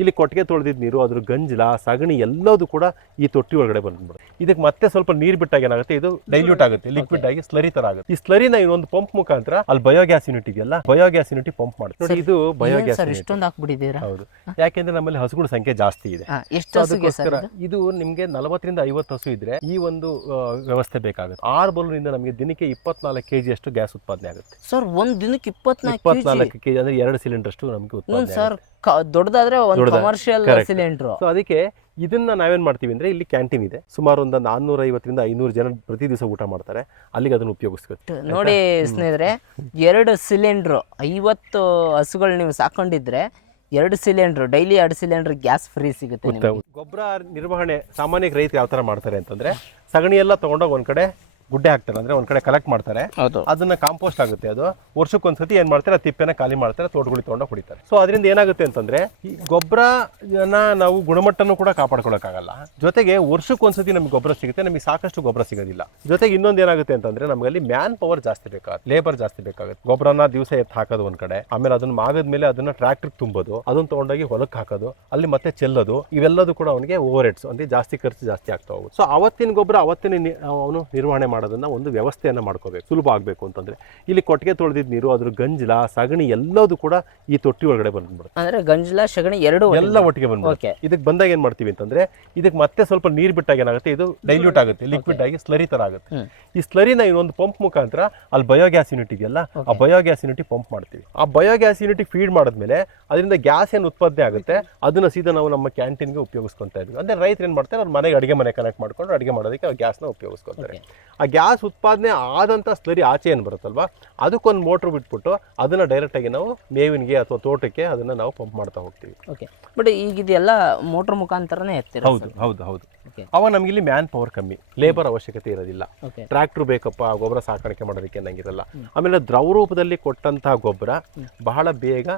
ಇಲ್ಲಿ ಕೊಟ್ಟಿಗೆ ತೊಳೆದಿದ್ದ ನೀರು ಅದ್ರ ಗಂಜಲ ಸಗಣಿ ಎಲ್ಲದೂ ಕೂಡ ಈ ತೊಟ್ಟಿ ಒಳಗಡೆ ಬಂದ್ಬಿಡುತ್ತೆ. ಇದಕ್ಕೆ ಮತ್ತೆ ಸ್ವಲ್ಪ ನೀರು ಬಿಟ್ಟಾಗ ಏನಾಗುತ್ತೆ? ಇದು ಡೈಲ್ಯೂಟ್ ಆಗುತ್ತೆ ಲಿಕ್ವಿಡ್ ಆಗಿ ಸ್ಲರಿ ತರ ಆಗುತ್ತೆ. ಈ ಸ್ಲರಿನ ಇನ್ನೊಂದು ಪಂಪ್ ಮುಖಾಂತರ ಅಲ್ಲಿ ಬಯೋಗ್ಯಾಸ್ ಯೂನಿಟ್ ಇದೆಯಲ್ಲ ಬಯೋಗ್ಯಾಸ್ ಯೂನಿಟ್ ಪಂಪ್ ಮಾಡುತ್ತೆ. ನೋಡಿ ಇದು ಬಯೋಗ್ಯಾಸ್ ಇಷ್ಟೊಂದು ಹಾಕ್ಬಿಟ್ಟಿದ್ದೀರಾ? ಹೌದು. ಯಾಕೆಂದ್ರೆ ನಮ್ಮಲ್ಲಿ ಹಸುಗಳ ಸಂಖ್ಯೆ ಜಾಸ್ತಿ ಇದೆ. ಅದಕ್ಕೋಸ್ಕರ ಇದು? ನಿಮ್ಗೆ ನಲವತ್ತರಿಂದ ಐವತ್ತು ಹಸು ಇದ್ರೆ ಈ ಒಂದು ವ್ಯವಸ್ಥೆ ಬೇಕಾಗುತ್ತೆ. ಆರು ಬಲೂನಿಂದ ನಮಗೆ ದಿನಕ್ಕೆ ಇಪ್ಪತ್ನಾಲ್ಕು ಕೆಜಿ ಅಷ್ಟು ಗ್ಯಾಸ್ ಉತ್ಪಾದನೆ ಆಗುತ್ತೆ. ಸರ್ ಒಂದು ದಿನಕ್ಕೆ ಇಪ್ಪತ್ನಾಲ್ಕು ಇಪ್ಪತ್ನಾಲ್ಕು ಕೆಜಿ ಅಂದ್ರೆ ಎರಡು ಸಿಲಿಂಡರ್ ಅಷ್ಟು ನಮಗೆ ಉತ್ಪಾದನೆ ಸರ್ ದೊಡ್ಡದಾದ್ರೆ ಒಂದು ಕಮರ್ಷಿಯಲ್ ಸಿಲಿಂಡರ್ ಸೊ ಅದಕ್ಕೆ ಇದನ್ನ ನಾವೇನ್ ಮಾಡ್ತೀವಿ ಅಂದ್ರೆ ಇಲ್ಲಿ ಕ್ಯಾಂಟೀನ್ ಇದೆ. ಸುಮಾರು ಒಂದು ನಾನ್ನೂರ ಐವತ್ತರಿಂದ ಐನೂರು ಜನ ಪ್ರತಿ ದಿವಸ ಊಟ ಮಾಡ್ತಾರೆ. ಅಲ್ಲಿಗೆ ಅದನ್ನ ಉಪಯೋಗಿಸ್ಬೇಕು ನೋಡಿ ಸ್ನೇಹಿತರೆ ಎರಡು ಸಿಲಿಂಡರ್ ಐವತ್ತು ಹಸುಗಳು ನೀವು ಸಾಕೊಂಡಿದ್ರೆ ಎರಡು ಸಿಲಿಂಡರ್ ಡೈಲಿ ಎರಡು ಸಿಲಿಂಡರ್ ಗ್ಯಾಸ್ ಫ್ರೀ ಸಿಗುತ್ತೆ ಗೊಬ್ಬರ ನಿರ್ವಹಣೆ ಸಾಮಾನ್ಯ ರೈತರು ಯಾವ ತರ ಮಾಡ್ತಾರೆ ಅಂತಂದ್ರೆ ಸಗಣಿ ಎಲ್ಲ ತಗೊಂಡೋಗಿ ಒಂದ್ ಕಡೆ ಗುಡ್ಡೆ ಹಾಕ್ತಾರೆ ಅಂದ್ರೆ ಒಂದ್ ಕಡೆ ಕಲೆಕ್ಟ್ ಮಾಡ್ತಾರೆ. ಹೌದು. ಅದನ್ನ ಕಾಂಪೋಸ್ಟ್ ಆಗುತ್ತೆ ಅದು. ವರ್ಷಕ್ಕೊಂದ್ಸತಿ ಏನ್ ಮಾಡ್ತಾರೆ ಆ ತಿಪ್ಪೆನ ಖಾಲಿ ಮಾಡ್ತಾರೆ ತೋಟಗಳಿಗೆ ತಗೊಂಡೋಗಿ ಹೊಡಿತಾರೆ. ಸೊ ಅದರಿಂದ ಏನಾಗುತ್ತೆ ಅಂತಂದ್ರೆ ಈ ಗೊಬ್ಬರನ ನಾವು ಗುಣಮಟ್ಟನೂ ಕೂಡ ಕಾಪಾಡ್ಕೊಳಕ್ಕಾಗಲ್ಲ. ಜೊತೆಗೆ ವರ್ಷಕ್ಕೆ ವರ್ಷಕ್ಕೊಂದ್ಸತಿ ನಮ್ಗೆ ಗೊಬ್ಬರ ಸಿಗುತ್ತೆ ನಮಗೆ ಸಾಕಷ್ಟು ಗೊಬ್ಬರ ಸಿಗೋದಿಲ್ಲ. ಜೊತೆಗೆ ಇನ್ನೊಂದು ಏನಾಗುತ್ತೆ ಅಂತಂದ್ರೆ ನಮಗಲ್ಲಿ ಮ್ಯಾನ್ ಪವರ್ ಜಾಸ್ತಿ ಬೇಕಾಗುತ್ತೆ ಲೇಬರ್ ಜಾಸ್ತಿ ಬೇಕಾಗುತ್ತೆ. ಗೊಬ್ಬರನ ದಿವಸ ಎತ್ತು ಹಾಕೋದು ಒಂದ್ ಕಡೆ ಆಮೇಲೆ ಅದನ್ನ ಮಾಗದ ಮೇಲೆ ಅದನ್ನ ಟ್ರ್ಯಾಕ್ಟರ್ ತುಂಬೋದು ಅದನ್ನ ತಗೊಂಡೋಗಿ ಹೊಲಕ್ಕೆ ಹಾಕೋದು ಅಲ್ಲಿ ಮತ್ತೆ ಚೆಲ್ಲೋದು ಇವೆಲ್ಲದೂ ಕೂಡ ಅವನಿಗೆ ಓವರ್ ಹೆಡ್ಸ್ ಅಂದ್ರೆ ಜಾಸ್ತಿ ಖರ್ಚು ಜಾಸ್ತಿ ಆಗ್ತಾ ಹೋಗುತ್ತೆ. ಸೊ ಅವತ್ತಿನ ಗೊಬ್ಬರ ಅವತ್ತಿನ ಅವನು ನಿರ್ವಹಣೆ ಮಾಡೋದನ್ನ ಒಂದು ವ್ಯವಸ್ಥೆಯನ್ನು ಮಾಡ್ಕೋಬೇಕು ಸುಲಭ ಆಗಬೇಕು ಅಂತಂದ್ರೆ. ಇಲ್ಲಿ ಕೊಟ್ಟಿಗೆ ತೊಳೆದಿದ್ದ ನೀರು ಅದ್ರ ಗಂಜಲ ಸಗಣಿ ಎಲ್ಲದೂ ಕೂಡ ಈ ತೊಟ್ಟಿ ಒಳಗಡೆ ಬಂದ್ಬಿಡುತ್ತೆ ಅಂದ್ರೆ ಗಂಜಲ ಸಗಣಿ ಎರಡು ಎಲ್ಲ ಒಟ್ಟಿಗೆ ಬಂದ್ಬಿಡುತ್ತೆ ಓಕೆ ಇದಕ್ಕೆ ಬಂದಾಗ ಏನು ಮಾಡ್ತೀವಿ ಅಂತಂದ್ರೆ ಇದಕ್ಕೆ ಮತ್ತೆ ಸ್ವಲ್ಪ ನೀರು ಬಿಟ್ಟಾಗ ಏನಾಗುತ್ತೆ ಇದು ಡೈಲ್ಯೂಟ್ ಆಗುತ್ತೆ ಲಿಕ್ವಿಡ್ ಆಗಿ ಸ್ಲರಿ ತರ ಆಗುತ್ತೆ. ಈ ಸ್ಲರಿನ ಇನ್ನೊಂದು ಪಂಪ್ ಮುಖಾಂತರ ಅಲ್ಲಿ ಬಯೋಗ್ಯಾಸ್ ಯೂನಿಟ್ ಇದೆಯಲ್ಲ ಆ ಬಯೋಗ್ಯಾಸ್ ಯೂನಿಟ್ ಪಂಪ್ ಮಾಡ್ತೀವಿ. ಆ ಬಯೋಗ್ಯಾಸ್ ಯೂನಿಟ್ ಫೀಡ್ ಮಾಡಿದ್ಮೇಲೆ ಅದರಿಂದ ಗ್ಯಾಸ್ ಏನು ಉತ್ಪಾದನೆ ಆಗುತ್ತೆ ಅದನ್ನ ಸೀದಾ ನಾವು ನಮ್ಮ ಕ್ಯಾಂಟೀನ್ಗೆ ಉಪಯೋಗಿಸ್ಕೊಂತ ಇದ್ವಿ. ಅಂದ್ರೆ ರೈತರು ಏನ್ ಮಾಡ್ತಾರೆ ಅವ್ರ ಮನೆಗೆ ಅಡಿಗೆ ಮನೆ ಕನೆಕ್ಟ್ ಮಾಡ್ಕೊಂಡು ಅಡಿಗೆ ಮಾಡೋದಕ್ಕೆ ಆ ಗ್ಯಾಸ್ನ ಉಪಯೋಗಿಸ್ಕೊತಾರೆ. ಆ ಗ್ಯಾಸ್ ಉತ್ಪಾದನೆ ಆದಂಥ ಸ್ಲರಿ ಆಚೆ ಏನು ಬರುತ್ತಲ್ವಾ? ಅದಕ್ಕೊಂದು ಮೋಟ್ರ್ ಬಿಟ್ಬಿಟ್ಟು ಅದನ್ನು ಡೈರೆಕ್ಟಾಗಿ ನಾವು ಮೇವಿನಿಗೆ ಅಥವಾ ತೋಟಕ್ಕೆ ಅದನ್ನು ನಾವು ಪಂಪ್ ಮಾಡ್ತಾ ಹೋಗ್ತೀವಿ. ಓಕೆ ಬಟ್ ಈಗ ಇದೆಲ್ಲ ಮೋಟ್ರ್ ಮುಖಾಂತರನೇ ಎತ್ತೀರ ಹೌದು ಹೌದು ಹೌದು. ಅವಾಗ ನಮ್ಗೆ ಇಲ್ಲಿ ಮ್ಯಾನ್ ಪವರ್ ಕಮ್ಮಿ. ಲೇಬರ್ ಅವಶ್ಯಕತೆ ಇರೋದಿಲ್ಲ. ಟ್ರಾಕ್ಟರ್ ಟ್ರ್ಯಾಕ್ಟರ್ ಬೇಕಪ್ಪ ಗೊಬ್ಬರ ಸಾಕಾಣಿಕೆ ಮಾಡೋದಕ್ಕೆ ನಂಗಿರಲ್ಲ ಆಮೇಲೆ ದ್ರವ ರೂಪದಲ್ಲಿ ಕೊಟ್ಟಂತಹ ಗೊಬ್ಬರ ಬಹಳ ಬೇಗ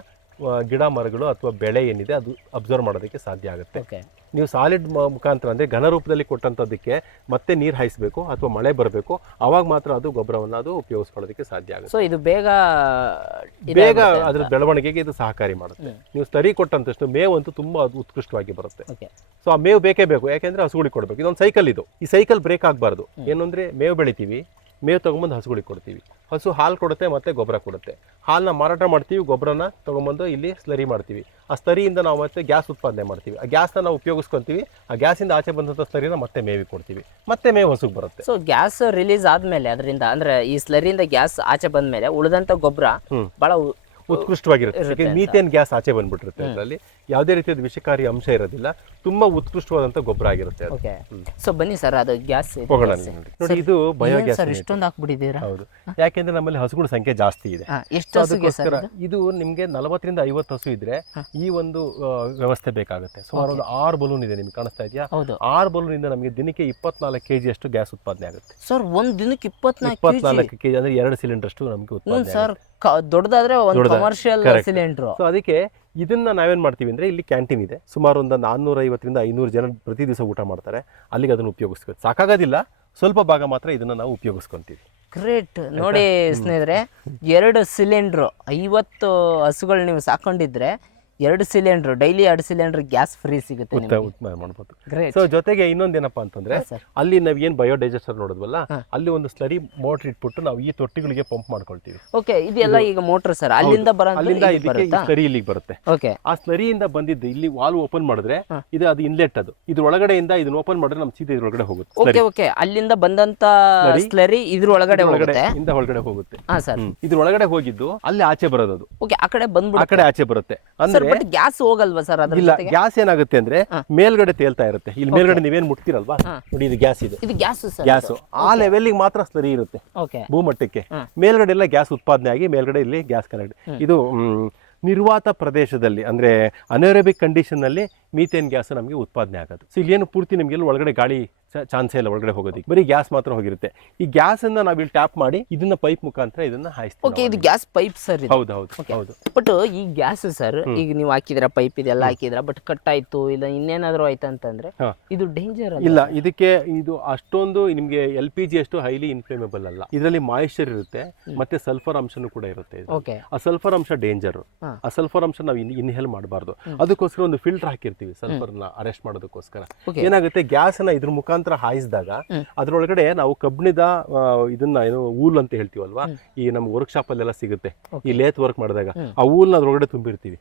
ಗಿಡ ಮರಗಳು ಅಥವಾ ಬೆಳೆ ಏನಿದೆ ಅದು ಅಬ್ಸರ್ವ್ ಮಾಡೋದಕ್ಕೆ ಸಾಧ್ಯ ಆಗುತ್ತೆ. ನೀವು ಸಾಲಿಡ್ ಮುಖಾಂತರ ಅಂದರೆ ಘನ ರೂಪದಲ್ಲಿ ಕೊಟ್ಟಂಥದ್ದಕ್ಕೆ ಮತ್ತೆ ನೀರು ಹಾಯಿಸಬೇಕು ಅಥವಾ ಮಳೆ ಬರಬೇಕು ಅವಾಗ ಮಾತ್ರ ಅದು ಗೊಬ್ಬರವನ್ನು ಅದು ಉಪಯೋಗಿಸ್ಕೊಳ್ಳೋದಕ್ಕೆ ಸಾಧ್ಯ ಆಗುತ್ತೆ. ಸೊ ಇದು ಬೇಗ ಬೇಗ ಅದರ ಬೆಳವಣಿಗೆಗೆ ಇದು ಸಹಕಾರಿ ಮಾಡುತ್ತೆ. ನೀವು ಸರಿ ಕೊಟ್ಟಂತಷ್ಟು ಮೇವು ಅಂತೂ ತುಂಬ ಅದು ಉತ್ಕೃಷ್ಟವಾಗಿ ಬರುತ್ತೆ. ಸೊ ಆ ಮೇವು ಬೇಕೇ ಬೇಕು ಯಾಕೆಂದ್ರೆ ಹಸುಗಳಿಗೆ ಕೊಡಬೇಕು. ಇದೊಂದು ಸೈಕಲ್ ಇದು. ಈ ಸೈಕಲ್ ಬ್ರೇಕ್ ಆಗಬಾರ್ದು. ಏನು ಅಂದರೆ ಮೇವು ಬೆಳಿತೀವಿ ಮೇವು ತೊಗೊಂಬಂದು ಹಸುಗಳಿಗೆ ಕೊಡ್ತೀವಿ. ಹಸು ಹಾಲು ಕೊಡುತ್ತೆ ಮತ್ತು ಗೊಬ್ಬರ ಕೊಡುತ್ತೆ. ಹಾಲನ್ನ ಮಾರಾಟ ಮಾಡ್ತೀವಿ ಗೊಬ್ಬರನ ತೊಗೊಂಬಂದು ಇಲ್ಲಿ ಸ್ಲರಿ ಮಾಡ್ತೀವಿ. ಆ ಸ್ಲರಿಯಿಂದ ನಾವು ಮತ್ತೆ ಗ್ಯಾಸ್ ಉತ್ಪಾದನೆ ಮಾಡ್ತೀವಿ. ಆ ಗ್ಯಾಸ್ನ ನಾವು ಉಪಯೋಗಿಸ್ಕೊತೀವಿ ಆ ಗ್ಯಾಸಿಂದ ಆಚೆ ಬಂದಂಥ ಸ್ಲರಿನ ಮತ್ತೆ ಮೇವಿ ಕೊಡ್ತೀವಿ. ಮತ್ತೆ ಮೇವು ಹಸುಗೆ ಬರುತ್ತೆ. ಸೊ ಗ್ಯಾಸ್ ರಿಲೀಸ್ ಆದಮೇಲೆ ಅದರಿಂದ ಅಂದರೆ ಈ ಸ್ಲರಿಯಿಂದ ಗ್ಯಾಸ್ ಆಚೆ ಬಂದ್ಮೇಲೆ ಉಳಿದಂಥ ಗೊಬ್ಬರ ಹ್ಮ್. ಉತ್ಕೃಷ್ಟವಾಗಿರುತ್ತೆ. ಮೀಥೇನ್ ಗ್ಯಾಸ್ ಆಚೆ ಬಂದ್ಬಿಟ್ಟಿರುತ್ತೆ ಅದರಲ್ಲಿ. ಯಾವುದೇ ರೀತಿಯಾದ ವಿಷಕಾರಿ ಅಂಶ ಇರೋದಿಲ್ಲ. ತುಂಬಾ ಉತ್ಕೃಷ್ಟವಾದಂತ ಗೊಬ್ಬರ ಆಗಿರುತ್ತೆ ಓಕೆ. ಸೊ ಬನ್ನಿ ಸರ್ ಅದು ಗ್ಯಾಸ್ ನೋಡಿ. ಇದು ಬಯೋಗ್ಯಾಸ್ ಇಷ್ಟೊಂದು ಹಾಕ್ಬಿಟ್ಟಿದ್ದೀರಾ? ಹೌದು. ಯಾಕೆಂದ್ರೆ ನಮ್ಮಲ್ಲಿ ಹಸುಗಳ ಸಂಖ್ಯೆ ಜಾಸ್ತಿ ಇದೆ. ಎಷ್ಟು ಅದಕ್ಕೋಸ್ಕರ ಇದು? ನಿಮ್ಗೆ ನಲವತ್ತರಿಂದ ಐವತ್ತು ಹಸು ಇದ್ರೆ ಈ ಒಂದು ವ್ಯವಸ್ಥೆ ಬೇಕಾಗುತ್ತೆ. ಸುಮಾರು ಒಂದು ಆರು ಬಲೂನ್ ಇದೆ ನಿಮ್ಗೆ ಕಾಣಿಸ್ತಾ ಇದೆಯಾ? ಆರು ಬಲೂನ್ ಇಂದ ನಮಗೆ ದಿನಕ್ಕೆ ಇಪ್ಪತ್ನಾಲ್ಕು ಕೆಜಿ ಅಷ್ಟು ಗ್ಯಾಸ್ ಉತ್ಪಾದನೆ ಆಗುತ್ತೆ. ಸರ್ ಒಂದ್ ದಿನಕ್ಕೆ ಇಪ್ಪತ್ನಾಲ್ಕು ಇಪ್ಪತ್ನಾಲ್ಕು ಕೆಜಿ? ಅಂದ್ರೆ ಎರಡು ಸಿಲಿಂಡರ್ ಅಷ್ಟು ನಮಗೆ ಉತ್ಪಾದನೆ ಸರ್ ದೊಡ್ಡದಾದ್ರೆ ಕಮರ್ಷಿಯಲ್ ಸಿಲಿಂಡರ್ ಸೊ ಅದಕ್ಕೆ ಇದನ್ನ ನಾವೇನ್ ಮಾಡ್ತೀವಿ ಅಂದ್ರೆ ಇಲ್ಲಿ ಕ್ಯಾಂಟೀನ್ ಇದೆ. ಸುಮಾರು ಒಂದು ನಾನ್ನೂರ ಐವತ್ತರಿಂದ ಐನೂರು ಜನ ಪ್ರತಿ ದಿವಸ ಊಟ ಮಾಡ್ತಾರೆ. ಅಲ್ಲಿಗೆ ಅದನ್ನು ಉಪಯೋಗಿಸ್ಕೊ ಸಾಕಾಗೋದಿಲ್ಲ. ಸ್ವಲ್ಪ ಭಾಗ ಮಾತ್ರ ಇದನ್ನ ನಾವು ಉಪಯೋಗಿಸ್ಕೊಂತೀವಿ. ಗ್ರೇಟ್ ನೋಡಿ ಸ್ನೇಹಿತರೆ ಎರಡು ಸಿಲಿಂಡ್ರು ಐವತ್ತು ಹಸುಗಳು ನೀವು ಸಾಕೊಂಡಿದ್ರೆ ಎರಡು ಸಿಲಿಂಡರ್ ಡೈಲಿ ಎರಡು ಸಿಲಿಂಡರ್ ಗ್ಯಾಸ್ ಫ್ರೀ ಸಿಗುತ್ತೆ ಉತ್ತ- ಮಾಡ್ಬೋದು. ಸೊ ಜೊತೆಗೆ ಇನ್ನೊಂದೇನಪ್ಪ ಅಂತಂದ್ರೆ ಅಲ್ಲಿ ನಾವ್ ಏನ್ ಬಯೋಡೈಜೆಸ್ಟರ್ ನೋಡಿದ್ವಲ್ಲ. ಅಲ್ಲಿ ಒಂದು ಸ್ಲರಿ ಮೋಟರ್ ಇಟ್ಬಿಟ್ಟು ನಾವು ಈ ತೊಟ್ಟಿಗಳಿಗೆ ಪಂಪ್ ಮಾಡ್ಕೊಳ್ತೀವಿ. ಓಕೆ ಇದೆಲ್ಲ ಈಗ ಮೋಟರ್ ಸರ್. ಅಲ್ಲಿಂದ ಅಲ್ಲಿಂದ ಇದಕ್ಕೆ ಸ್ಲರಿ ಇಲ್ಲಿಗೆ ಬರುತ್ತೆ. ಓಕೆ ಆ ಸ್ಲರಿಯಿಂದ ಬಂದಿದ್ದು ಇಲ್ಲಿ ವಾಲ್ ಓಪನ್ ಮಾಡಿದ್ರೆ ಇದು ಅದು ಇನ್ಲೆಟ್ ಅದು. ಇದ್ರ ಒಳಗಡೆಯಿಂದ ಇದನ್ನ ಓಪನ್ ಮಾಡಿದ್ರೆ ನಮ್ ಸೀದಾ ಇದ್ರೊಳಗಡೆ ಹೋಗುತ್ತೆ ಓಕೆ slurry. ಓಕೆ ಅಲ್ಲಿಂದ ಬಂದಂತ Slurry? ಸ್ಲರಿ ಇದ್ರ ಒಳಗಡೆ ಒಳಗಡೆ ಹೋಗುತ್ತೆ? ಇಂದ ಒಳಗಡೆ ಹೋಗುತ್ತೆ. ಹಾ ಸರ್. ಹ್ಮ್. ಇದ್ರ ಒಳಗಡೆ ಹೋಗಿದ್ದು ಅಲ್ಲಿ ಆಚೆ ಬರೋದು ಅದು. ಓಕೆ ಆ ಕಡೆ ಆ ಬಂದ್ಬಿಡುತ್ತೆ ಕಡೆ ಆಚೆ ಬರುತ್ತೆ. ಅಂದ್ರೆ ಗ್ಯಾಸ್ ಹೋಗಲ್ವಾ ಸರ್ ಅದ್ರ ಇಲ್ಲ ಜೊತೆಗೆ? ಗ್ಯಾಸ್ ಏನಾಗುತ್ತೆ ಅಂದ್ರೆ ಮೇಲ್ಗಡೆ ತೇಲ್ತಾ ಇರುತ್ತೆ. ಇಲ್ಲಿ ಮೇಲ್ಗಡೆ ನೀವೇನ್ ಮುಟ್ತಿರಲ್ವಾ. ನೋಡಿ ಇದು ಗ್ಯಾಸ್ ಇದು. ಇದು ಗ್ಯಾಸ್ ಸರ್ ಗ್ಯಾಸ್ ಆ ಲೆವೆಲ್ಗೆ ಮಾತ್ರ ಸ್ಲರಿ ಇರುತ್ತೆ. ಓಕೆ ಭೂಮಟ್ಟಕ್ಕೆ. ಮೇಲ್ಗಡೆ ಎಲ್ಲ ಗ್ಯಾಸ್ ಉತ್ಪಾದನೆ ಆಗಿ ಮೇಲ್ಗಡೆ ಇಲ್ಲಿ ಗ್ಯಾಸ್ ಕನೆಕ್ಟ್ ಇದು ಮ್, ನಿರ್ವಾತ ಪ್ರದೇಶದಲ್ಲಿ ಅಂದ್ರೆ ಅನೈರೋಬಿಕ್ ಕಂಡೀಷನ್ನಲ್ಲಿ ಮೀಥೇನ್ ಗ್ಯಾಸ್ ನಮಗೆ ಉತ್ಪಾದನೆ ಆಗೋದು. ಸೊ ಏನು ಪೂರ್ತಿ ನಿಮ್ಗೆ ಒಳಗಡೆ ಗಾಳಿ ಚಾನ್ಸೇ ಇಲ್ಲ ಒಳಗಡೆ ಹೋಗೋದಕ್ಕೆ. ಬರೀ ಗ್ಯಾಸ್ ಮಾತ್ರ ಹೋಗಿರುತ್ತೆ. ಈ ಗ್ಯಾಸ್ ಅನ್ನ ನಾವು ಇಲ್ಲಿ ಟ್ಯಾಪ್ ಮಾಡಿ ಇದನ್ನ ಪೈಪ್ ಮುಖಾಂತರ ಇದನ್ನ ಹಾಯಿಸ್ತೀವಿ ಓಕೆ ಇದು ಗ್ಯಾಸ್ ಪೈಪ್ ಸರ್ ಇದು. ಹೌದು ಹೌದು ಹೌದು. ಬಟ್ ಈ ಗ್ಯಾಸ್ ಸರ್ ಈಗ ನೀವು ಹಾಕಿದ್ರ ಪೈಪ್ ಇದೆಲ್ಲ ಹಾಕಿದ್ರ ಬಟ್ ಕಟ್ ಆಯ್ತು ಇಲ್ಲ ಇನ್ನೇನಾದ್ರೂ ಆಯ್ತು ಅಂತಂದ್ರೆ. ಇದು ಡೇಂಜರ್ ಇಲ್ಲ ಇದಕ್ಕೆ ಇದು ಅಷ್ಟೊಂದು ನಿಮಗೆ ಎಲ್ ಪಿ ಜಿ ಅಷ್ಟು ಹೈಲಿ ಇನ್ಫ್ಲೇಮೇಬಲ್ ಅಲ್ಲ. ಇದರಲ್ಲಿ ಮಾಯಿಶ್ಚರ್ ಇರುತ್ತೆ ಮತ್ತೆ ಸಲ್ಫರ್ ಅಂಶನೂ ಕೂಡ ಇರುತ್ತೆ. ಓಕೆ ಆ ಸಲ್ಫರ್ ಅಂಶ ಡೇಂಜರ್. ಆ ಸಲ್ಫರ್ ಅಂಶ ನಾವು ಇನ್ಹೇಲ್ ಮಾಡಬಾರ್ದು. ಅದಕ್ಕೋಸ್ಕರ ಒಂದು ಫಿಲ್ಟರ್ ಹಾಕಿರ್ತೀವಿ ಸಲ್ಫರ್ನ ಅರೆಸ್ಟ್ ಮಾಡೋದಕ್ಕೋಸ್ಕರ. ಏನಾಗುತ್ತೆ ಗ್ಯಾಸ್ ಅನ್ನ ಇದ್ರ ಮುಖಾಂತರ ಹಾಯಿಸಿದಾಗ ಅದರೊಳಗಡೆ ನಾವು ಕಬ್ಬಿಣದ ಇದನ್ನ ಏನು ಊಲ್ ಅಂತ ಹೇಳ್ತೀವಲ್ವಾ? ಈ ನಮ್ಮ ವರ್ಕ್ಶಾಪ್ ಅಲ್ಲೆಲ್ಲ ಸಿಗುತ್ತೆ. ಈ ಲೇತ್ ವರ್ಕ್ ಮಾಡಿದಾಗ ಆ ಊಲ್ನ ಅದ್ರೊಳಗಡೆ ತುಂಬಿರ್ತೀವಿ.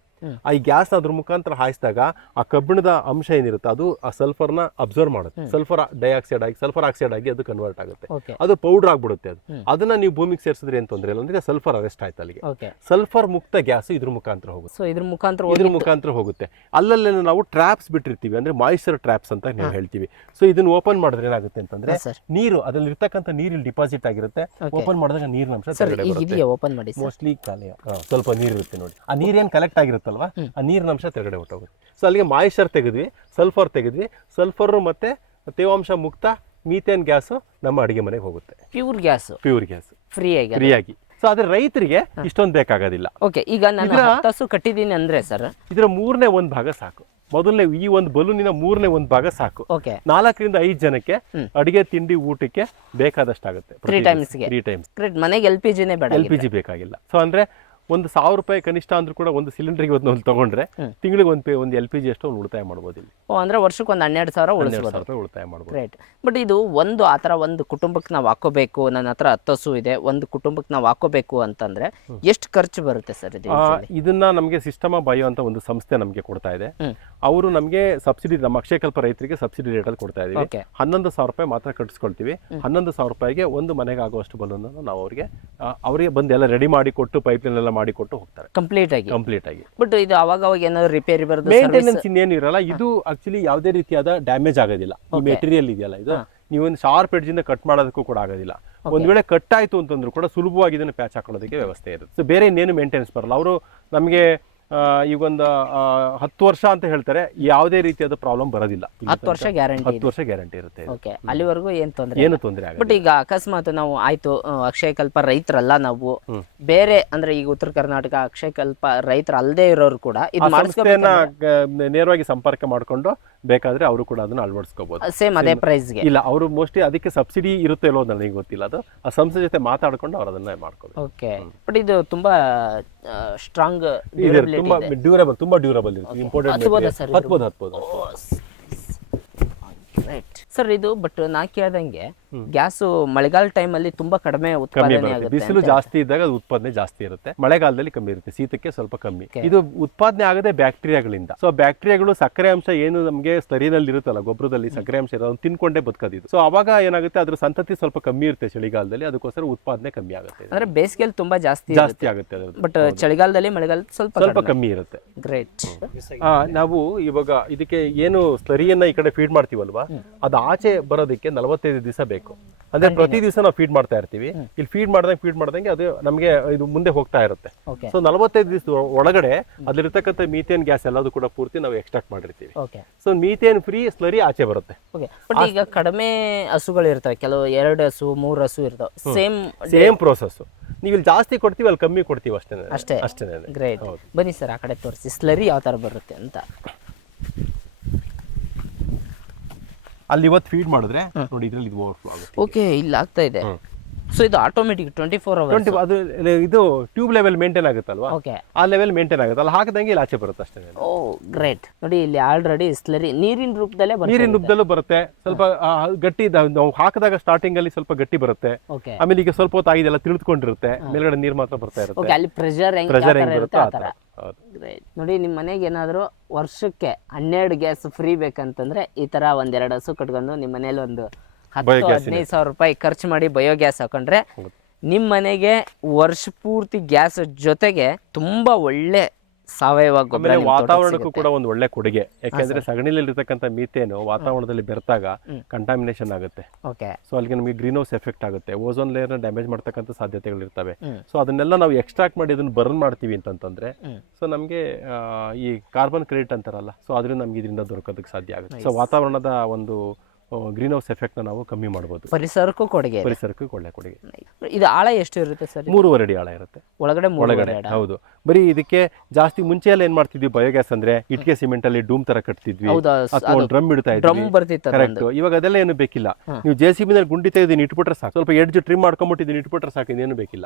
ಆ ಈ ಗ್ಯಾಸ್ ಅದ್ರ ಮುಖಾಂತರ ಹಾಯಿಸಿದಾಗ ಆ ಕಬ್ಬಿಣದ ಅಂಶ ಏನಿರುತ್ತೆ ಅದು ಆ ಸಲ್ಫರ್ನ ಅಬ್ಸರ್ವ್ ಮಾಡುತ್ತೆ. ಸಲ್ಫರ್ ಡೈಆಕ್ಸೈಡ್ ಆಗಿ ಸಲ್ಫರ್ ಆಕ್ಸೈಡ್ ಆಗಿ ಅದು ಕನ್ವರ್ಟ್ ಆಗುತ್ತೆ. ಅದು ಪೌಡರ್ ಆಗ್ಬಿಡುತ್ತೆ ಅದು. ಅದನ್ನ ನೀವು ಭೂಮಿಗೆ ಸೇರಿಸಿದ್ರೆ ಏನ್ ತೊಂದರೆ ಇಲ್ಲ ಅಂದ್ರೆ ಸಲ್ಫರ್ ಅರೆಸ್ಟ್ ಆಯ್ತು ಅಲ್ಲಿಗೆ. ಸಲ್ಫರ್ ಮುಕ್ತ ಗ್ಯಾಸ್ ಇದ್ರ ಮುಖಾಂತರ ಹೋಗುತ್ತೆ. ಮುಖಾಂತರ ಇದ್ರ ಮುಖಾಂತರ ಹೋಗುತ್ತೆ. ಅಲ್ಲಲ್ಲೇ ನಾವು ಟ್ರಾಪ್ಸ್ ಬಿಟ್ಟಿರ್ತೀವಿ. ಅಂದ್ರೆ ಮಾಯಿಶ್ಚರ್ ಟ್ರಾಪ್ಸ್ ಅಂತ ನಾವು ಹೇಳ್ತೀವಿ. ಸೊ ಇದನ್ನ ಓಪನ್ ಮಾಡಿದ್ರೆ ಏನಾಗುತ್ತೆ ಅಂತಂದ್ರೆ ನೀರು ಅದ್ರಲ್ಲಿ ಇರ್ತಕ್ಕಂಥ ನೀರು ಡಿಪಾಸಿಟ್ ಆಗಿರುತ್ತೆ. ಓಪನ್ ಮಾಡಿದಾಗ ನೀರಿನ ಅಂಶ ಇದೆಯಾ ಓಪನ್ ಮಾಡಿ ಮೋಸ್ಟ್ಲಿ ಖಾಲಿ. ಸ್ವಲ್ಪ ನೀರು ಇರುತ್ತೆ ನೋಡಿ. ಆ ನೀರೇನು ಕಲೆಕ್ಟ್ ಆಗಿರುತ್ತಲ್ವಾ? ಆ ನೀರಿನ ಅಂಶ ತೆರಗಡೆ ಹೊಟ್ಟೋಗುತ್ತೆ ಸೊ ಅಲ್ಲಿಗೆ ಮಾಯಿಶ್ಚರ್ ತೆಗೆದ್ವಿ ಸಲ್ಫರ್ ತೆಗೆದ್ವಿ. ಸಲ್ಫರ್ ಮತ್ತೆ ತೇವಾಂಶ ಮುಕ್ತ ಮೀಥೇನ್ ಗ್ಯಾಸ್ ನಮ್ಮ ಅಡಿಗೆ ಮನೆಗೆ ಹೋಗುತ್ತೆ. Pure gas pure gas free ಆಗಿ ಫ್ರೀಯಾಗಿ ಸೊ ಆದ್ರೆ ರೈತರಿಗೆ ಇಷ್ಟೊಂದು ಬೇಕಾಗೋದಿಲ್ಲ. ಓಕೆ ಈಗ ನಾನು ಹಸು ಕಟ್ಟಿದ್ದೀನಿ ಅಂದ್ರೆ ಸರ್. ಇದರ ಮೂರನೇ ಒಂದು ಭಾಗ ಸಾಕು. ಮೊದಲನೇ ಈ ಒಂದು ಬಲೂನಿನ ಮೂರನೇ ಒಂದು ಭಾಗ ಸಾಕು. ಓಕೆ ನಾಲ್ಕರಿಂದ ಐದು ಜನಕ್ಕೆ ಅಡಿಗೆ ತಿಂಡಿ ಊಟಕ್ಕೆ ಬೇಕಾದಷ್ಟಾಗುತ್ತೆ. ತ್ರೀ ಟೈಮ್ಸ್ ಮನೆಗೆ ಎಲ್ ಪಿ ಜಿನೇ ಬೇಡ ಎಲ್ ಪಿ ಜಿ ಬೇಕಾಗಿಲ್ಲ. ಸೊ ಅಂದ್ರೆ ಒಂದು ಸಾವಿರ ರೂಪಾಯಿ ಕನಿಷ್ಠ ಅಂದ್ರೂ ಕೂಡ ಒಂದು ಸಿಲಿಂಡರ್ಗೆ ಒಂದು ಒಂದು ತಗೊಂಡ್ರೆ ತಿಂಗಳಿಗೆ ಒಂದು ಪೇ ಒಂದು ಎಲ್ ಪಿ ಜಿ ಅಷ್ಟು ಒಂದು ಉಳಿತಾಯ ಮಾಡ್ಬೋದು ಇಲ್ಲಿ. ಓ ಅಂದ್ರೆ ವರ್ಷಕ್ಕೆ ಒಂದು ಹನ್ನೆರಡು ಸಾವಿರ ಉಳಿಸ್ಬೋದು. ಸಾವಿರ ರೂಪಾಯಿ ಉಳಿತಾಯ ಮಾಡ್ಬೋದು. ರೈಟ್ ಬಟ್ ಇದು ಒಂದು ಆ ಥರ ಒಂದು ಕುಟುಂಬಕ್ಕೆ ನಾವು ಹಾಕೋಬೇಕು ನನ್ನ ಹತ್ರ ಹತ್ತು ಹಸು ಇದೆ ಒಂದು ಕುಟುಂಬಕ್ಕೆ ನಾವು ಹಾಕೋಬೇಕು ಅಂತಂದ್ರೆ ಎಷ್ಟು ಖರ್ಚು ಬರುತ್ತೆ ಸರ್ ಇದು ಇದನ್ನ ನಮಗೆ ಸಿಸ್ಟಮ ಬಯೋ ಅಂತ ಒಂದು ಸಂಸ್ಥೆ ನಮಗೆ ಕೊಡ್ತಾ ಇದೆ. ಅವರು ನಮಗೆ ಸಬ್ಸಿಡಿ ನಮ್ಮ ಅಕ್ಷಯಕಲ್ಪ ರೈತರಿಗೆ ಸಬ್ಸಿಡಿ ರೇಟಲ್ಲಿ ಕೊಡ್ತಾ ಇದೀವಿ. ಹನ್ನೊಂದು ಸಾವಿರ ರೂಪಾಯಿ ಮಾತ್ರ ಕಟ್ಸ್ಕೊಳ್ತೀವಿ. ಹನ್ನೊಂದು ಸಾವಿರ ರೂಪಾಯಿಗೆ ಒಂದು ಮನೆಗೆ ಆಗುವಷ್ಟು ಬಲೂನ್ ನಾವು ಅವರಿಗೆ ಅವರಿಗೆ ಬಂದು ಎಲ್ಲ ರೆಡಿ ಮಾಡಿ ಕೊಟ್ಟು ಪೈಪ್ಲೈನ್ ಎಲ್ಲ ಮಾಡಿ ಕೊಟ್ಟು ಹೋಗ್ತಾರೆ. ಕಂಪ್ಲೀಟ್ ಆಗಿ. ಕಂಪ್ಲೀಟ್ ಆಗಿ. ಬಟ್ ಇದು ಅವಾಗ ಅವಾಗ ಏನಾದ್ರು ರಿಪೇರಿ ಬರುತ್ತೆ ಮೇಂಟೆನೆನ್ಸ್ ಇನ್ನೇನು ಇರಲ್ಲ. ಇದು ಆಕ್ಚುಲಿ ಯಾವುದೇ ರೀತಿಯಾದ ಡ್ಯಾಮೇಜ್ ಆಗೋದಿಲ್ಲ. ಈ ಮೆಟೀರಿಯಲ್ ಇದೆಯಲ್ಲ ಇದು. ನೀವೊಂದು ಶಾರ್ಪ್ ಎಡ್ಜಿಂದ ಕಟ್ ಮಾಡೋದಕ್ಕೂ ಕೂಡ ಆಗೋದಿಲ್ಲ. ಒಂದ್ ವೇಳೆ ಕಟ್ ಆಯ್ತು ಅಂತಂದ್ರೂ ಕೂಡ ಸುಲಭವಾಗಿ ಇದನ್ನ ಪ್ಯಾಚ್ ಹಾಕೊಳ್ಳೋದಕ್ಕೆ ವ್ಯವಸ್ಥೆ ಇರುತ್ತೆ. ಸೊ ಬೇರೆ ಇನ್ನೇನು ಮೇಂಟೆನೆನ್ಸ್ ಬರಲ್ಲ. ಅವರು ನಮಗೆ ಈಗೊಂದು ಒಂದು ಹತ್ತು ವರ್ಷ ಅಂತ ಹೇಳ್ತಾರೆ ಯಾವುದೇ ರೀತಿಯಾದ ಪ್ರಾಬ್ಲಮ್ ಬರೋದಿಲ್ಲ. ಹತ್ತು ವರ್ಷ ಗ್ಯಾರಂಟಿ ಹತ್ತು ವರ್ಷ ಗ್ಯಾರಂಟಿ ಇರುತ್ತೆ ಓಕೆ ಅಲ್ಲಿವರೆಗೂ ಏನು ತೊಂದರೆ ಏನು ತೊಂದರೆ ಆಗಲ್ಲ ಬಟ್ ಈಗ ಅಕಸ್ಮಾತ್ ನಾವು ಆಯ್ತು ಅಕ್ಷಯ ಕಲ್ಪ ರೈತರಲ್ಲ ನಾವು. ಬೇರೆ ಅಂದ್ರೆ ಈಗ ಉತ್ತರ ಕರ್ನಾಟಕ ಅಕ್ಷಯ ಕಲ್ಪ ರೈತರ ಅಲ್ಲದೆ ಇರೋರು ಕೂಡ ಇದು ಆ ನೇರವಾಗಿ ಸಂಪರ್ಕ ಮಾಡ್ಕೊಂಡು ಬೇಕಾದ್ರೆ ಅವರು ಕೂಡ ಅದನ್ನ ಅಳವಡಿಸ್ಕೋಬಹುದು ಸೇಮ್ ಅದೇ ಪ್ರೈಸ್ಗೆ ಇಲ್ಲ ಅವರು ಮೋಸ್ಟ್ಲಿ ಅದಕ್ಕೆ ಸಬ್ಸಿಡಿ ಇರುತ್ತೆ ಇಲ್ಲೋ ನನಗೆ ಗೊತ್ತಿಲ್ಲ. ಅದು ಆ ಸಂಸ್ಥೆ ಜೊತೆ ಮಾತಾಡ್ಕೊಂಡು ಅವ್ರು ಅದನ್ನ ಮಾಡ್ಕೋಬೇಕು. ಓಕೆ ಬಟ್ ಇದು ತುಂಬಾ ಸ್ಟ್ರಾಂಗ್ ಇದೆ ತುಂಬಾ ಡ್ಯೂರಬಲ್ ತುಂಬಾ ಡ್ಯೂರಬಲ್ ಇರುತ್ತೆ. ಇಂಪಾರ್ಟೆಂಟ್? ಹತ್ಬೋದು ಹತ್ಬೋದು ರೈಟ್ ಸರ್ ಇದು ಬಟ್ ನಾ ಕೇಳ್ದಂಗೆ ಗ್ಯಾಸು ಮಳೆಗಾಲ ಟೈಮ್ ಅಲ್ಲಿ ತುಂಬಾ ಕಡಿಮೆ ಕಮ್ಮಿ ಉತ್ಪಾದನೆ ಬರುತ್ತೆ. ಆಗುತ್ತೆ ಬಿಸಿಲು ಜಾಸ್ತಿ ಇದ್ದಾಗ ಅದು ಉತ್ಪಾದನೆ ಜಾಸ್ತಿ ಇರುತ್ತೆ. ಮಳೆಗಾಲದಲ್ಲಿ ಕಮ್ಮಿ ಇರುತ್ತೆ. ಶೀತಕ್ಕೆ ಸ್ವಲ್ಪ ಕಮ್ಮಿ. ಇದು ಉತ್ಪಾದನೆ ಆಗದೆ ಬ್ಯಾಕ್ಟೀರಿಯಾಗಳಿಂದ. ಸೊ ಬ್ಯಾಕ್ಟೀರಿಯಾಗಳು ಸಕ್ಕರೆ ಅಂಶ ಏನು ನಮಗೆ ಸ್ಲರಿನಲ್ಲಿ ಇರುತ್ತಲ್ಲ ಗೊಬ್ಬರದಲ್ಲಿ ಸಕ್ಕರೆ ಅಂಶ ಇರೋದು ತಿನ್ಕೊಂಡೇ ಬದುಕೋದಿದ್ದು. ಸೊ ಅವಾಗ ಏನಾಗುತ್ತೆ? ಅದ್ರ ಸಂತತಿ ಸ್ವಲ್ಪ ಕಮ್ಮಿ ಇರುತ್ತೆ ಚಳಿಗಾಲದಲ್ಲಿ. ಅದಕ್ಕೋಸ್ಕರ ಉತ್ಪಾದನೆ ಕಮ್ಮಿ ಆಗುತ್ತೆ. ಇದು. ಅಂದ್ರೆ ಬೇಸಿಗೆಯಲ್ಲಿ ತುಂಬಾ ಜಾಸ್ತಿ ಜಾಸ್ತಿ ಆಗುತ್ತೆ ಅದ್ರದ್ದು. ಬಟ್ ಚಳಿಗಾಲದಲ್ಲಿ ಮಳೆಗಾಲ ಸ್ವಲ್ಪ ಸ್ವಲ್ಪ ಕಮ್ಮಿ ಇರುತ್ತೆ. ಗ್ರೇಟ್ ಆ, ನಾವು ಇವಾಗ ಇದಕ್ಕೆ ಏನು ಸ್ಲರಿಯನ್ನ ಈ ಕಡೆ ಫೀಡ್ ಮಾಡ್ತೀವಲ್ವಾ? ಅದು ಆಚೆ ಬರೋದಕ್ಕೆ ನಲವತ್ತೈದು ದಿವಸ ಬೇಕು. ಅಂದ್ರೆ ಪ್ರತಿ ದಿವಸ ನಾವು ಫೀಡ್ ಮಾಡ್ತಾ ಇರ್ತೀವಿ. ಇಲ್ಲಿ ಫೀಡ್ ಮಾಡ್ದಂಗೆ ಫೀಡ್ ಮಾಡ್ದಂಗೆ ಅದು ನಮಗೆ ಇದು ಮುಂದೆ ಹೋಗ್ತಾ ಇರುತ್ತೆ. ಸೊ ನಲವತ್ತೈದು ದಿವಸ ಒಳಗಡೆ ಅಲ್ಲಿರ್ತಕ್ಕಂಥ ಮೀಥೇನ್ ಗ್ಯಾಸ್ ಎಲ್ಲದೂ ಕೂಡ ಪೂರ್ತಿ ನಾವು ಎಕ್ಸ್ಟ್ರಾಕ್ಟ್ ಮಾಡಿರ್ತೀವಿ. ಸೊ ಮೀಥೇನ್ ಫ್ರೀ ಸ್ಲರಿ ಆಚೆ ಬರುತ್ತೆ. ಬಟ್ ಈಗ ಕಡಿಮೆ ಹಸುಗಳು ಇರ್ತವೆ. ಕೆಲವು ಎರಡು ಹಸು ಮೂರು ಹಸು ಇರ್ತವೆ. ಸೇಮ್ ಸೇಮ್ ಪ್ರೋಸೆಸ್ ನೀವು ಇಲ್ಲಿ ಜಾಸ್ತಿ ಕೊಡ್ತೀವಿ ಅಲ್ಲಿ ಕಮ್ಮಿ ಕೊಡ್ತೀವಿ ಅಷ್ಟೇ. ಅಷ್ಟೇ ಅಷ್ಟೇ ಗ್ರೇಟ್ ಬನ್ನಿ ಸರ್ ಆ ಕಡೆ ತೋರಿಸಿ. ಸ್ಲರಿ ಯಾವ ಥರ ಬರುತ್ತೆ ಅಂತ. ಅಲ್ಲಿ ಇವತ್ತು ಫೀಡ್ ಮಾಡಿದ್ರೆ ನೋಡಿ ಇದ್ರಲ್ಲಿ ಇದು ಓವರ್ಫ್ಲೋ ಆಗುತ್ತೆ. ಓಕೆ ಇಲ್ಲಿ ಆಗ್ತಾ ಇದೆ. ಸೊ ಇದು automatic twenty four hour twenty ಅದು ಇದು ಟ್ಯೂಬ್ ಲೆವೆಲ್ ಮೇಂಟೈನ್ ಆಗುತ್ತಲ್ವಾ? ಓಕೆ ಆ ಲೆವೆಲ್ ಮೇಂಟೈನ್ ಆಗುತ್ತೆ. ಅಲ್ಲಿ ಹಾಕಿದಂಗೆ ಇಲ್ಲಿ ಆಚೆ ಬರುತ್ತೆ ಅಷ್ಟೇ ಓ ಗ್ರೇಟ್ ನೋಡಿ ಇಲ್ಲಿ ಆಲ್ರೆಡಿ ಸ್ಲರಿ ನೀರಿನ ರೂಪದಲ್ಲೇ ಬರುತ್ತೆ ನೀರಿನ ರೂಪದಲ್ಲೂ ಬರುತ್ತೆ. ಸ್ವಲ್ಪ ಗಟ್ಟಿ ನಾವು ಹಾಕಿದಾಗ ಸ್ಟಾರ್ಟಿಂಗ್ ಅಲ್ಲಿ ಸ್ವಲ್ಪ ಗಟ್ಟಿ ಬರುತ್ತೆ. ಓಕೆ ಆಮೇಲೆ ಈಗ ಸ್ವಲ್ಪ ಹೊತ್ತು ಆಗಿದೆಲ್ಲ ತಿಳಿದುಕೊಂಡಿರುತ್ತೆ ಮೇಲ್ಗಡೆ ನೀರು ಮಾತ್ರ ಬರ್ತಾ ಇರುತ್ತೆ. ಓಕೆ ಅಲ್ಲಿ ಪ್ರೆಷರ್ ಹೆಂಗ್ ಪ್ರೆಷರ್ ಹೆಂಗ್ ಇರುತ್ತೆ ಆ ನೋಡಿ ನಿಮ್ಮ ಮನೆಗೆ ಏನಾದರೂ ವರ್ಷಕ್ಕೆ ಹನ್ನೆರಡು ಗ್ಯಾಸ್ ಫ್ರೀ ಬೇಕಂತಂದ್ರೆ ಈ ತರ ಒಂದೆರಡು ಹಸು ಕಟ್ಕೊಂಡು ನಿಮ್ಮ ಮನೇಲಿ ಒಂದು ಹತ್ತು ಹದಿನೈದು ಸಾವಿರ ರೂಪಾಯಿ ಖರ್ಚು ಮಾಡಿ ಬಯೋಗ್ಯಾಸ್ ಹಾಕೊಂಡ್ರೆ ನಿಮ್ಮ ಮನೆಗೆ ವರ್ಷ ಪೂರ್ತಿ ಗ್ಯಾಸ್ ಜೊತೆಗೆ ತುಂಬಾ ಒಳ್ಳೆ ಸಾವಯವ ಗೊಬ್ಬರ ವಾತಾವರಣಕ್ಕೂ ಕೂಡ ಒಂದು ಒಳ್ಳೆ ಕೊಡುಗೆ. ಯಾಕೆಂದ್ರೆ ಸಗಣಿಲಿ ಇರ್ತಕ್ಕಂಥ ಮೀಥೇನು ವಾತಾವರಣದಲ್ಲಿ ಬೆರೆತಾಗ ಕಂಟಾಮಿನೇಷನ್ ಆಗುತ್ತೆ. ಓಕೆ. ಸೊ ಅಲ್ಲಿಗೆ ನಮಗೆ ಗ್ರೀನ್ ಹೌಸ್ ಎಫೆಕ್ಟ್ ಆಗುತ್ತೆ ಓಝೋನ್ ಲೇಯರ್ನ ಡ್ಯಾಮೇಜ್ ಮಾಡ್ತಕ್ಕಂಥ ಸಾಧ್ಯತೆಗಳು ಇರ್ತವೆ. ಸೊ ಅದನ್ನೆಲ್ಲ ನಾವು ಎಕ್ಸ್ಟ್ರಾಕ್ಟ್ ಮಾಡಿ ಅದನ್ನ ಬರ್ನ್ ಮಾಡ್ತೀವಿ ಅಂತಂತಂದ್ರೆ. ಸೊ ನಮಗೆ ಈ ಕಾರ್ಬನ್ ಕ್ರೆಡಿಟ್ ಅಂತಾರಲ್ಲ ಸೊ ಅದರಿಂದ ನಮ್ಗೆ ಇದರಿಂದ ದೊರಕೋದಕ್ಕೆ ಸಾಧ್ಯ ಆಗುತ್ತೆ. ಸೊ ವಾತಾವರಣದ ಒಂದು ಗ್ರೀನ್ ಹೌಸ್ ಎಫೆಕ್ಟ್ನ ನಾವು ಕಮ್ಮಿ ಮಾಡ್ಬೋದು. ಪರಿಸರಕ್ಕೂ ಕೊಡುಗೆ ಪರಿಸರಕ್ಕೂ ಒಳ್ಳೆ ಕೊಡುಗೆ ಇದು. ಆಳ ಎಷ್ಟು ಇರುತ್ತೆ ಸರ್? ಮೂರುವರೆ ಅಡಿ ಆಳ ಇರುತ್ತೆ. ಒಳಗಡೆ ಒಳಗಡೆ. ಹೌದು. ಬರೀ ಇದಕ್ಕೆ ಜಾಸ್ತಿ ಮುಂಚೆ ಎಲ್ಲ ಏನ್ ಮಾಡ್ತಿದ್ವಿ? ಬಯೋಗ್ಯಾಸ್ ಅಂದ್ರೆ ಇಟ್ಟಿಗೆ ಸಿಮೆಂಟ್ ಅಲ್ಲಿ ಡೂಮ್ ತರ ಕಟ್ತಿದ್ವಿ. ಡ್ರಮ್ ಇಡ್ತಾ ಇದ್ವಿ. ಕರೆಕ್ಟ್ ಇವಾಗ ಅದೆಲ್ಲ ಏನು ಬೇಕಿಲ್ಲ. ನೀವು ಜೆ ಸಿ ಬಿ ನಲ್ಲಿ ಗುಂಡಿ ತೆಗೆದಿನ ಇಟ್ಬಿಟ್ರೆ ಸಾಕು. ಸ್ವಲ್ಪ ಎಡ್ಜ್ ಟ್ರಿಮ್ ಮಾಡ್ಕೊಂಬಿಟ್ಟು ಇದನ್ನ ಇಟ್ಬಿಟ್ರೆ ಸಾಕು. ಇದೇನು ಬೇಕಿಲ್ಲ.